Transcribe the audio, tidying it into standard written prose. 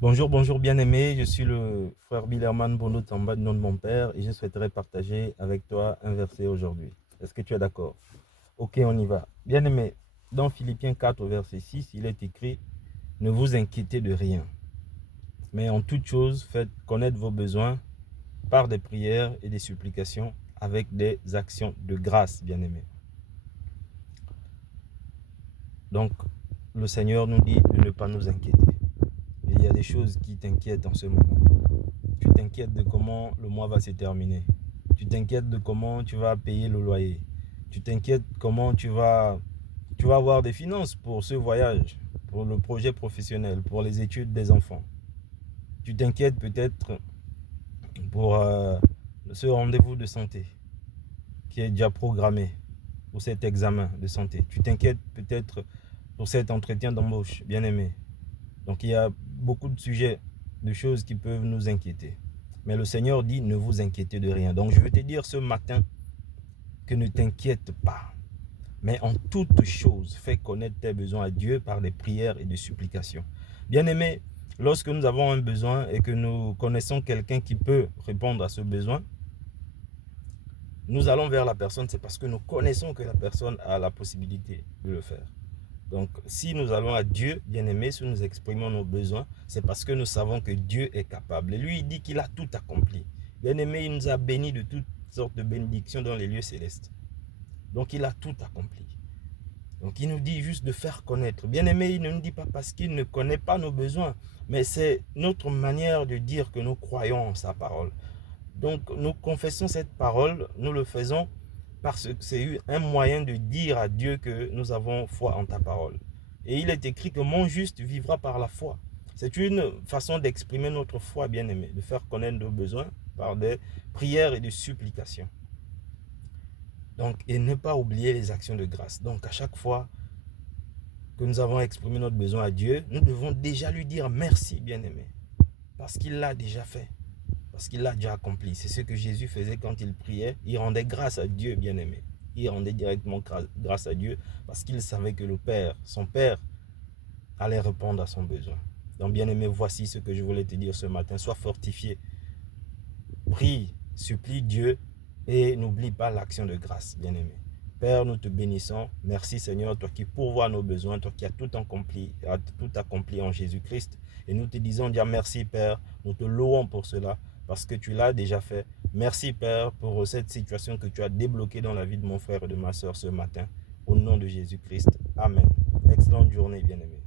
Bonjour, bonjour bien-aimé, je suis le frère Billerman Bondo Tamba du nom de mon père et je souhaiterais partager avec toi un verset aujourd'hui. Est-ce que tu es d'accord? Ok, on y va. Bien-aimé, dans Philippiens 4 verset 6, il est écrit: ne vous inquiétez de rien, mais en toute chose faites connaître vos besoins par des prières et des supplications avec des actions de grâce, bien-aimé. Donc, le Seigneur nous dit de ne pas nous inquiéter. Et il y a des choses qui t'inquiètent en ce moment. Tu t'inquiètes de comment le mois va se terminer. Tu t'inquiètes de comment tu vas payer le loyer. Tu t'inquiètes comment tu vas avoir des finances pour ce voyage, pour le projet professionnel, pour les études des enfants. Tu t'inquiètes peut-être pour ce rendez-vous de santé qui est déjà programmé, pour cet examen de santé. Tu t'inquiètes peut-être pour cet entretien d'embauche, bien aimé. Donc il y a beaucoup de sujets, de choses qui peuvent nous inquiéter. Mais le Seigneur dit: ne vous inquiétez de rien. Donc je veux te dire ce matin que ne t'inquiète pas. Mais en toute chose, fais connaître tes besoins à Dieu par des prières et des supplications. Bien-aimé, lorsque nous avons un besoin et que nous connaissons quelqu'un qui peut répondre à ce besoin, nous allons vers la personne, c'est parce que nous connaissons que la personne a la possibilité de le faire. Donc, si nous allons à Dieu, bien-aimé, si nous exprimons nos besoins, c'est parce que nous savons que Dieu est capable. Et lui, il dit qu'il a tout accompli. Bien-aimé, il nous a bénis de toutes sortes de bénédictions dans les lieux célestes. Donc, il a tout accompli. Donc, il nous dit juste de faire connaître. Bien-aimé, il ne nous dit pas parce qu'il ne connaît pas nos besoins, mais c'est notre manière de dire que nous croyons en sa parole. Donc, nous confessons cette parole, nous le faisons parce que c'est un moyen de dire à Dieu que nous avons foi en ta parole. Et il est écrit que mon juste vivra par la foi. C'est une façon d'exprimer notre foi, bien-aimé, de faire connaître nos besoins par des prières et des supplications. Donc, et ne pas oublier les actions de grâce. Donc, à chaque fois que nous avons exprimé notre besoin à Dieu, nous devons déjà lui dire merci, bien-aimé, parce qu'il l'a déjà fait. Parce qu'il l'a déjà accompli. C'est ce que Jésus faisait quand il priait. Il rendait grâce à Dieu, bien-aimé. Il rendait directement grâce à Dieu parce qu'il savait que le Père, son Père, allait répondre à son besoin. Donc, bien-aimé, voici ce que je voulais te dire ce matin. Sois fortifié. Prie, supplie Dieu et n'oublie pas l'action de grâce, bien-aimé. Père, nous te bénissons. Merci Seigneur, toi qui pourvois nos besoins, toi qui as tout accompli en Jésus-Christ. Et nous te disons déjà merci Père, nous te louons pour cela, parce que tu l'as déjà fait. Merci Père pour cette situation que tu as débloquée dans la vie de mon frère et de ma soeur ce matin. Au nom de Jésus-Christ. Amen. Excellente journée, bien-aimé.